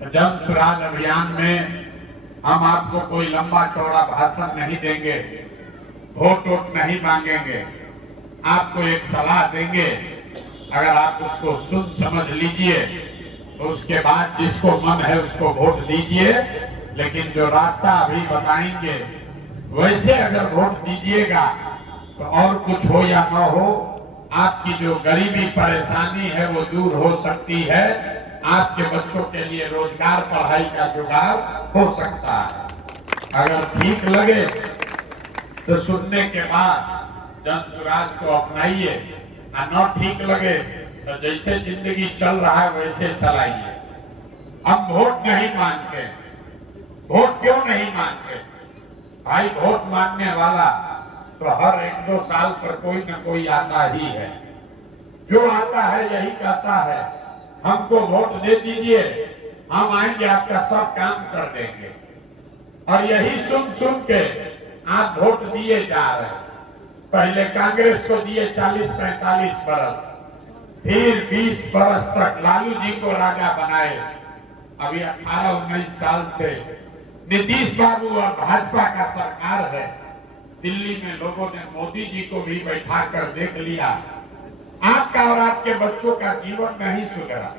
जन सुराज अभियान में हम आपको कोई लंबा चौड़ा भाषण नहीं देंगे, वोट वोट नहीं मांगेंगे, आपको एक सलाह देंगे। अगर आप उसको सुन समझ लीजिए तो उसके बाद जिसको मन है उसको वोट दीजिए, लेकिन जो रास्ता अभी बताएंगे वैसे अगर वोट दीजिएगा तो और कुछ हो या न हो, आपकी जो गरीबी परेशानी है वो दूर हो सकती है, आपके बच्चों के लिए रोजगार पढ़ाई का जुगाड़ हो सकता है। अगर ठीक लगे तो सुनने के बाद जन सुराज को अपनाइए, और न ठीक लगे तो जैसे जिंदगी चल रहा है वैसे चलाइए। हम वोट नहीं मांगते। वोट क्यों नहीं मांगते भाई? वोट मांगने वाला तो हर 1-2 साल पर कोई न कोई आता ही है। जो आता है यही कहता है हमको वोट दे दीजिए, हम आएंगे आपका सब काम कर देंगे। और यही सुन सुन के आप वोट दिए जा रहे हैं। पहले कांग्रेस को दिए 40-45 बरस, फिर 20 बरस तक लालू जी को राजा बनाए। अभी 18-19 साल से नीतीश बाबू और भाजपा का सरकार है। दिल्ली में लोगों ने मोदी जी को भी बैठा कर देख लिया। आपका और आपके बच्चों का जीवन नहीं सुधरा।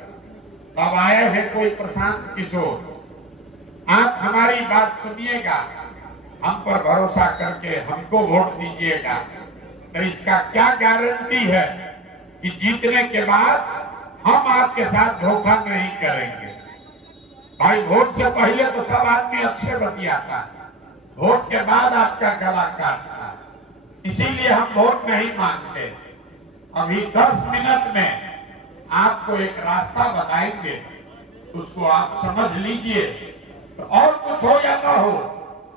अब आए हैं कोई प्रशांत किशोर, आप हमारी बात सुनिएगा, हम पर भरोसा करके हमको वोट दीजिएगा। तो इसका क्या गारंटी है कि जीतने के बाद हम आपके साथ धोखा नहीं करेंगे? भाई वोट से पहले तो सब आदमी अच्छे बतियाता है, वोट के बाद आपका गला काटता है। इसीलिए हम वोट नहीं मांगते। अभी 10 मिनट में आपको एक रास्ता बताएंगे, उसको आप समझ लीजिए तो और कुछ हो या ना हो,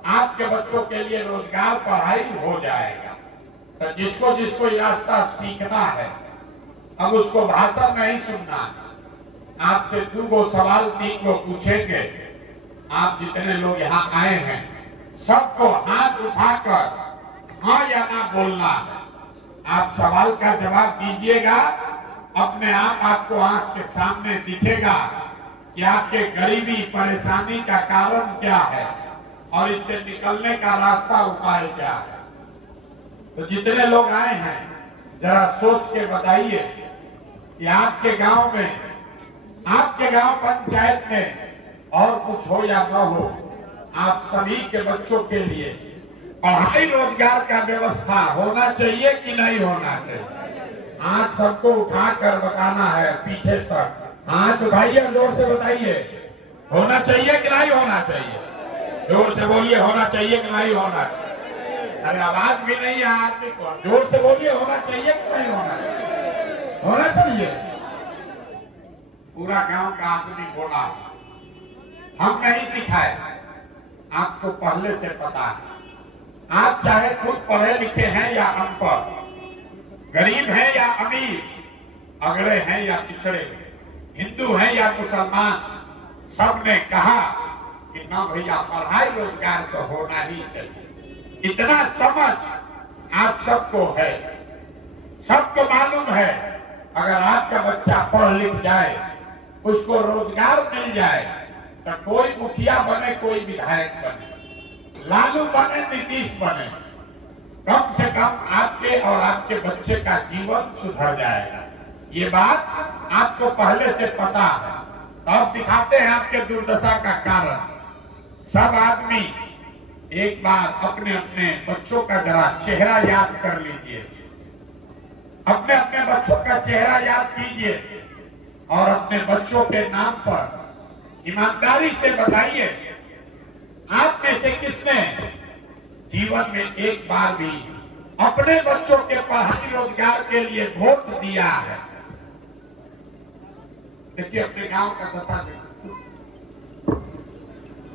आपके बच्चों के लिए रोजगार पढ़ाई हो जाएगा। तो जिसको जिसको ये रास्ता सीखना है, अब उसको भाषण नहीं सुनना, आपसे 2 सवाल 3 पूछेंगे। आप जितने लोग यहाँ आए हैं सबको हाथ उठाकर हाँ या ना बोलना है। आप सवाल का जवाब दीजिएगा, अपने आप आपको आंख के सामने दिखेगा कि आपके गरीबी परेशानी का कारण क्या है और इससे निकलने का रास्ता उपाय क्या है। तो जितने लोग आए हैं जरा सोच के बताइए कि आपके गांव में, आपके गांव पंचायत में और कुछ हो या न हो, आप सभी के बच्चों के लिए पढ़ाई रोजगार का व्यवस्था होना चाहिए कि नहीं होना चाहिए? हाथ सबको उठाकर बताना है पीछे तक। हाथ उठाइए, जोर से बताइए, होना चाहिए कि नहीं होना चाहिए? जोर से बोलिए, होना चाहिए कि नहीं होना चाहिए? अरे आवाज भी नहीं है आदमी को, जोर से बोलिए, होना चाहिए कि नहीं होना चाहिए? होना चाहिए। पूरा गांव का आदमी बोला, हम नहीं सिखाए, आपको पहले से पता है। आप चाहे खुद पढ़े लिखे हैं या अनपढ़, गरीब हैं या अमीर, अगड़े हैं या पिछड़े, हिंदू हैं या मुसलमान, सबने कहा कि ना भैया पढ़ाई रोजगार तो होना ही चाहिए। इतना समझ आप सबको है, सबको मालूम है अगर आपका बच्चा पढ़ लिख जाए, उसको रोजगार मिल जाए, तो कोई मुखिया बने, कोई विधायक बने, लालू बने, नीतीश बने, कम से कम आपके और आपके बच्चे का जीवन सुधर जाएगा। ये बात आपको पहले से पता है। तो अब दिखाते हैं आपके दुर्दशा का कारण। सब आदमी एक बार अपने अपने बच्चों का जरा चेहरा याद कर लीजिए, अपने अपने बच्चों का चेहरा याद कीजिए और अपने बच्चों के नाम पर ईमानदारी से बताइए, आप में से किसने जीवन में एक बार भी अपने बच्चों के पढ़ाई रोजगार के लिए वोट दिया है? देखिए अपने गांव का दशा देखिए,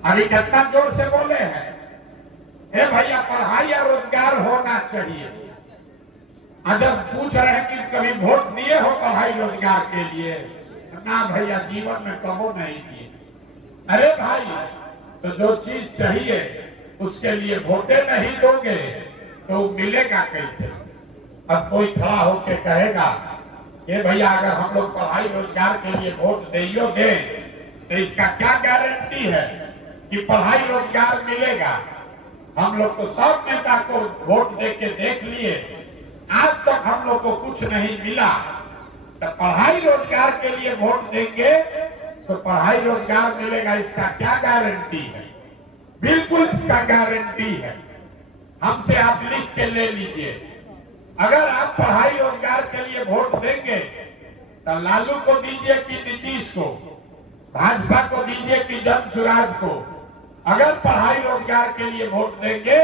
अभी कितना जोर से बोले हैं, हे भैया पढ़ाई या रोजगार होना चाहिए। जब पूछ रहे हैं कि कभी वोट दिए हो पढ़ाई रोजगार के लिए, ना भैया जीवन में कबो नहीं दिए। अरे भाई, तो जो चीज चाहिए उसके लिए वोटे नहीं दोगे तो मिलेगा कैसे? अब कोई खड़ा होकर कहेगा कि भैया अगर हम लोग पढ़ाई रोजगार के लिए वोट दे तो इसका क्या गारंटी है कि पढ़ाई रोजगार मिलेगा? हम लोग तो सब नेता को वोट दे के देख लिए, आज तक हम लोग को कुछ नहीं मिला। तो पढ़ाई रोजगार के लिए वोट देंगे तो पढ़ाई रोजगार मिलेगा, इसका क्या गारंटी है? बिल्कुल इसका गारंटी है। हमसे आप लिख के ले लीजिए। अगर आप पढ़ाई रोजगार के लिए वोट देंगे तो लालू को दीजिए कि नीतीश को, भाजपा को दीजिए कि जनसुराज को। अगर पढ़ाई रोजगार के लिए वोट देंगे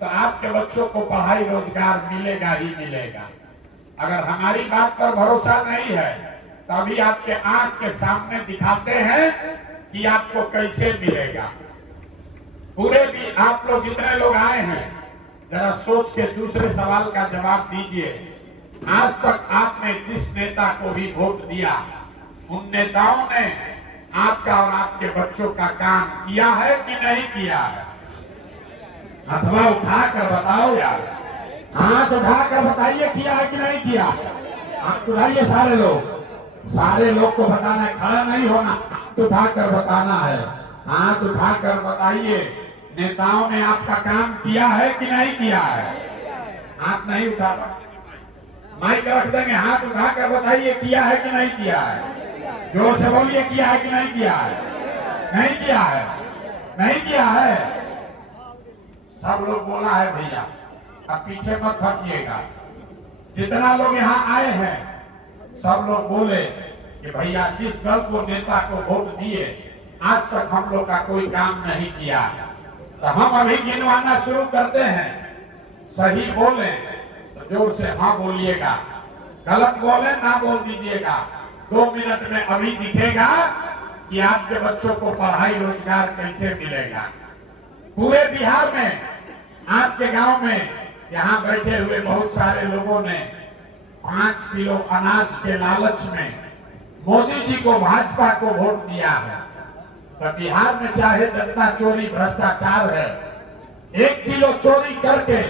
तो आपके बच्चों को पढ़ाई रोजगार मिलेगा ही मिलेगा। अगर हमारी बात पर भरोसा नहीं है तो अभी आपके आंख के सामने दिखाते हैं कि आपको कैसे मिलेगा। पूरे भी आप लोग जितने लोग आए हैं, जरा सोच के दूसरे सवाल का जवाब दीजिए। आज तक आपने जिस नेता को भी वोट दिया, उन नेताओं ने आपका और आपके बच्चों का काम किया है कि नहीं किया है? अथवा उठाकर बताओ यार, हाथ उठाकर बताइए किया है कि नहीं किया। हाथ उठाइए सारे लोग को बताना है, खड़ा नहीं होना, हाथ उठाकर बताना है। हाथ उठाकर बताइए नेताओं ने आपका काम किया है कि नहीं किया है? हाथ नहीं उठा, माइक रख देंगे। हाथ उठाकर बताइए किया है कि नहीं किया है? जोर से बोलिए किया है कि नहीं किया है? नहीं किया है, नहीं किया है। सब लोग बोला है भैया, अब पीछे मत हटिएगा। जितना लोग यहाँ आए हैं सब लोग बोले कि भैया जिस दल को नेता को वोट दिए आज तक हम लोग का कोई काम नहीं किया। तो हम अभी गिनवाना शुरू करते हैं। सही बोले तो जोर से हाँ बोलिएगा, गलत बोले ना बोल दीजिएगा। 2 मिनट में अभी दिखेगा कि आपके बच्चों को पढ़ाई रोजगार कैसे मिलेगा। पूरे बिहार में, आपके गांव में, यहाँ बैठे हुए बहुत सारे लोगों ने 5 किलो अनाज के लालच में मोदी जी को, भाजपा को वोट दिया है। तो बिहार में चाहे जनता चोरी भ्रष्टाचार है, 1 किलो चोरी करके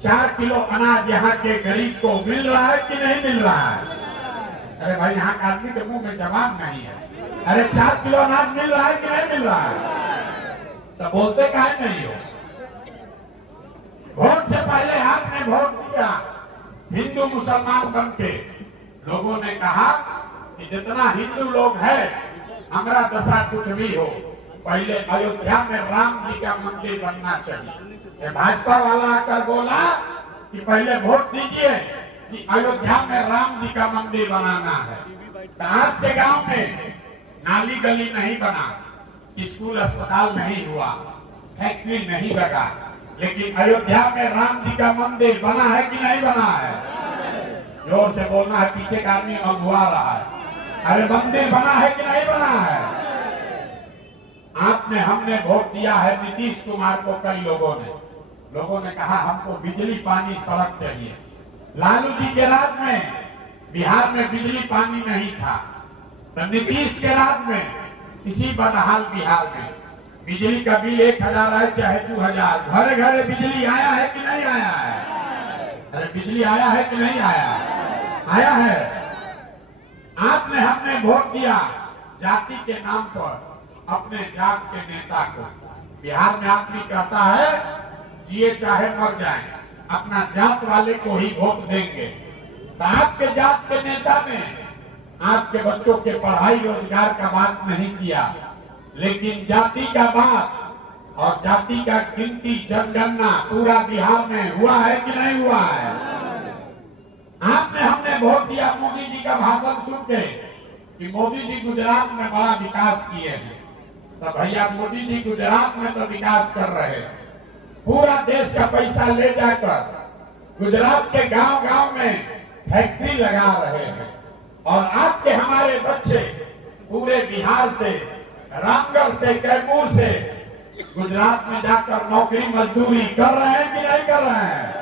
4 किलो अनाज यहाँ के गरीब को मिल रहा है कि नहीं मिल रहा है? अरे भाई, यहाँ के आदमी के मुंह में जवाब नहीं है। अरे 4 किलो अनाज मिल रहा है कि नहीं मिल रहा है? तो बोलते काहे नहीं हो? वोट से पहले आपने वोट दिया हिंदू मुसलमान बन के। लोगों ने कहा कि जितना हिंदू लोग है, हमारा दशा कुछ भी हो, पहले अयोध्या में राम जी का मंदिर बनना चाहिए। भाजपा वाला आकर बोला कि पहले वोट दीजिए कि अयोध्या में राम जी का मंदिर बनाना है। तो आपके गांव में नाली गली नहीं बना, स्कूल अस्पताल नहीं हुआ, फैक्ट्री नहीं लगा, लेकिन अयोध्या में राम जी का मंदिर बना है कि नहीं बना है? जोर से बोलना है, पीछे का आदमी अगुआ रहा है। अरे मंदिर बना है कि नहीं बना है? आपने, हमने वोट दिया है नीतीश कुमार को। कई लोगों ने कहा हमको बिजली पानी सड़क चाहिए। लालू जी के राज में बिहार में बिजली पानी नहीं था, तो नीतीश के राज में इसी बदहाल बिहार में बिजली का बिल 1000 है चाहे 2000, घरे घरे बिजली आया है कि नहीं आया है? अरे बिजली आया है कि नहीं आया? आया है। आपने, हमने वोट दिया जाति के नाम पर अपने जात के नेता को। बिहार में आदमी कहता है जिए चाहे मर जाए, अपना जात वाले को ही वोट देंगे। तो आपके जात के नेता ने आपके बच्चों के पढ़ाई रोजगार का बात नहीं किया, लेकिन जाति का बात और जाति का गिनती जनगणना पूरा बिहार में हुआ है कि नहीं हुआ है? आपने, हमने वोट दिया मोदी जी का भाषण सुन के कि मोदी जी गुजरात में बड़ा विकास किए हैं। तो भैया मोदी जी गुजरात में तो विकास कर रहे हैं, पूरा देश का पैसा ले जाकर गुजरात के गांव गांव में फैक्ट्री लगा रहे हैं। और आपके हमारे बच्चे पूरे बिहार से, रामगढ़ से, कैमूर से गुजरात में जाकर नौकरी मजदूरी कर रहे हैं कि नहीं कर रहे हैं?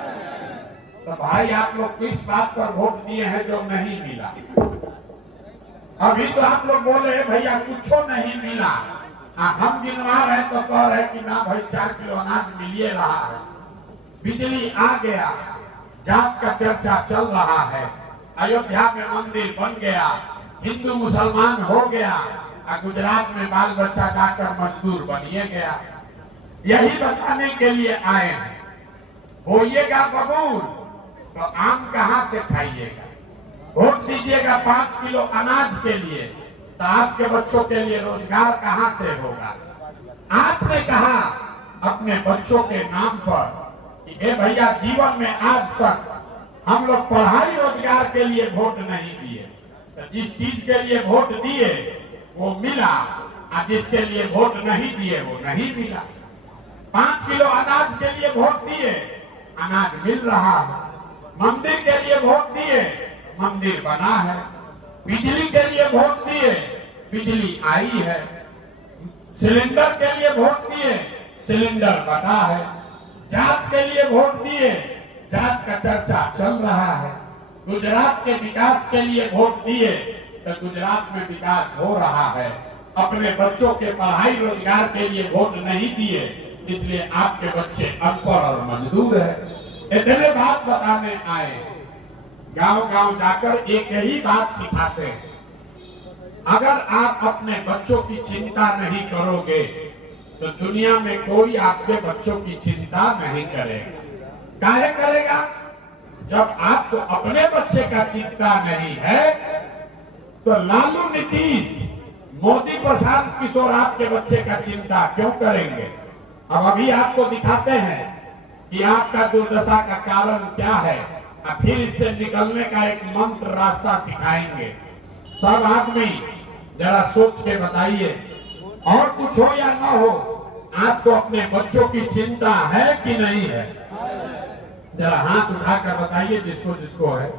तो भाई आप लोग किस बात पर वोट दिए हैं जो नहीं मिला? अभी तो आप लोग बोले भैया कुछ नहीं मिला, हम गिनवा रहे तो कह रहे कि ना भाई 4 किलो अनाज मिलिए रहा है, बिजली आ गया, जात का चर्चा चल रहा है, अयोध्या में मंदिर बन गया, हिंदू मुसलमान हो गया, गुजरात में बाल बच्चा जाकर मजदूर बनिए गया। यही बताने के लिए आए हैं, होइएगा बबूल तो आम कहां से खाइएगा। वोट दीजिएगा 5 किलो अनाज के लिए तो आपके बच्चों के लिए रोजगार कहां से होगा। आपने कहा अपने बच्चों के नाम पर कि ए भैया, जीवन में आज तक हम लोग पढ़ाई रोजगार के लिए वोट नहीं दिए, तो जिस चीज के लिए वोट दिए वो मिला, और जिसके लिए वोट नहीं दिए वो नहीं मिला। 5 किलो अनाज के लिए वोट दिए, अनाज मिल रहा है। मंदिर के लिए वोट दिए, मंदिर बना है। बिजली के लिए वोट दिए, बिजली आई है। सिलेंडर के लिए वोट दिए, सिलेंडर बना है। जात के लिए वोट दिए, जात का चर्चा चल रहा है। गुजरात के विकास के लिए वोट दिए तो गुजरात में विकास हो रहा है। अपने बच्चों के पढ़ाई रोजगार के लिए वोट नहीं दिए, इसलिए आपके बच्चे अनपढ़ और मजदूर है। इतने बात बताने आए, गांव गांव जाकर एक ही बात सिखाते हैं, अगर आप अपने बच्चों की चिंता नहीं करोगे तो दुनिया में कोई आपके बच्चों की चिंता नहीं करेगा। काहे करेगा? जब आपको अपने बच्चे का चिंता नहीं है तो लालू, नीतीश, मोदी, प्रशांत किशोर आपके बच्चे का चिंता क्यों करेंगे? अब अभी आपको दिखाते हैं कि आपका दुर्दशा का कारण क्या है, और फिर इससे निकलने का एक मंत्र रास्ता सिखाएंगे। सब आदमी जरा सोच के बताइए, और कुछ हो या ना हो, आपको अपने बच्चों की चिंता है कि नहीं है? जरा हाथ उठाकर बताइए जिसको जिसको है।